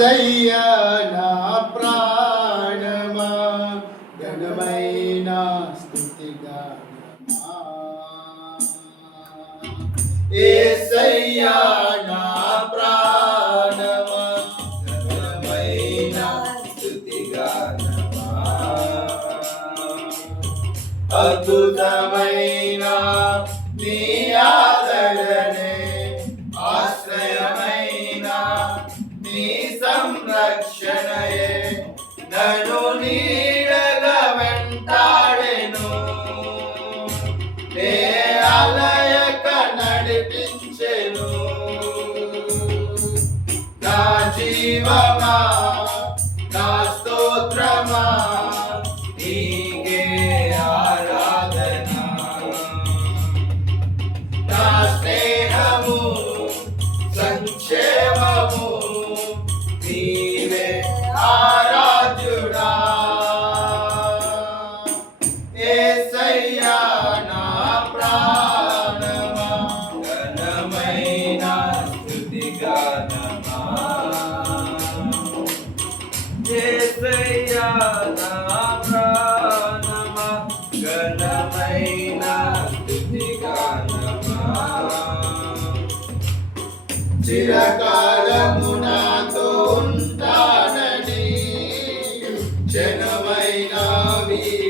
దయ్యా నా ప్రాణమా ఘనమైన స్థుతిగా ఏసయ్యా నా ప్రాణమా ఘనమైన స్థుతిగానమా. అద్భుతమైన रक्षणये नरो చిరకాలము నాతో ఉంటానని జనమైన వీరు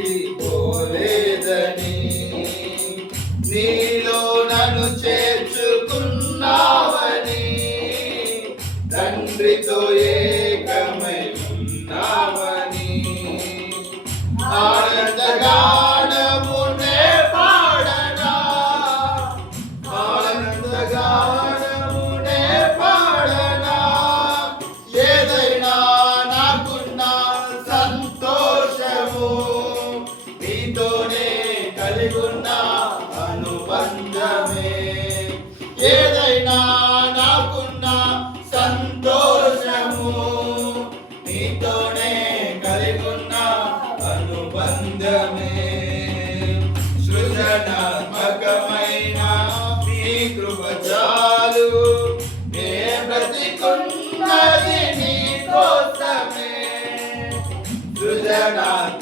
నీతోనే కలిగున్న అనుబంధమే. ఏదైనా నాకున్న సంతోషము నీతోనే కలిగున్న అనుబంధమే.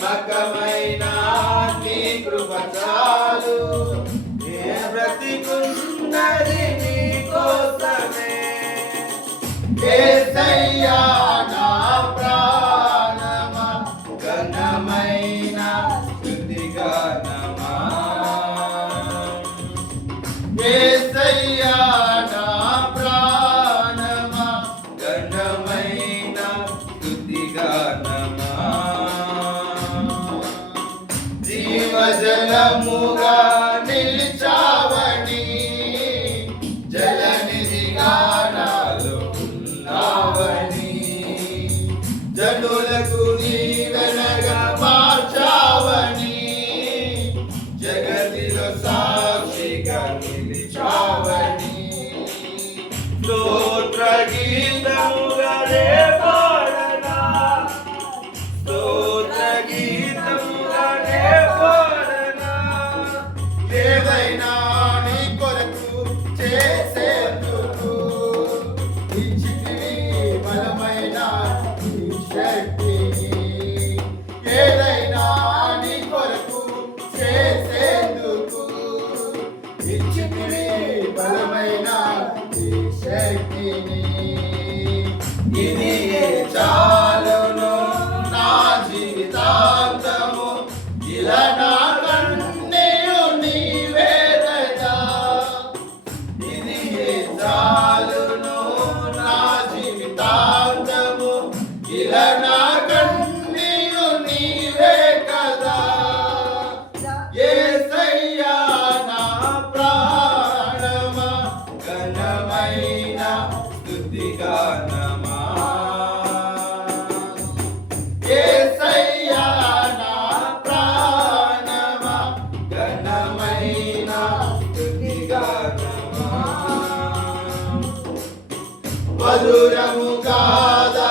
సృజనాత్మకమైన నీ కృప చాలు. నే బ్రతికున్నది నీ కోసమే. ఏసయ్యా జీవజలముగా మధురము కాదా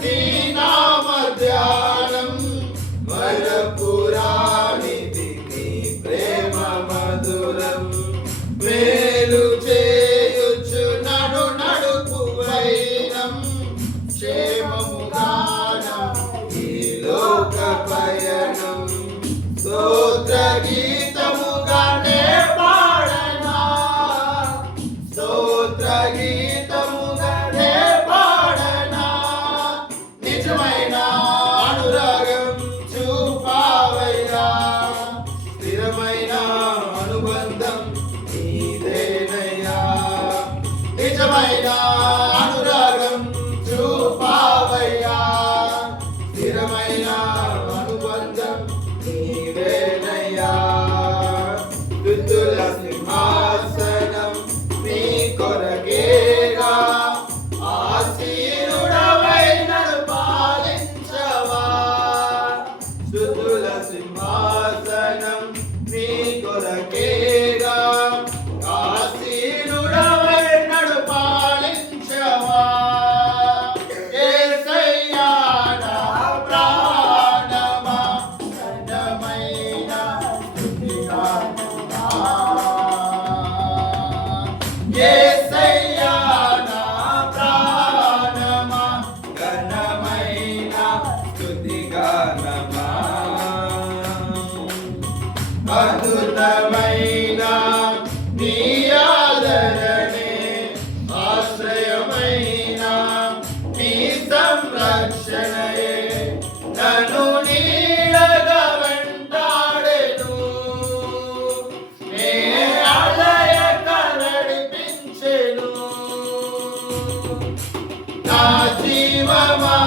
నీ నామ ధ్యానం. మరపురాణిది ప్రేమ మధురం. Yeah. 様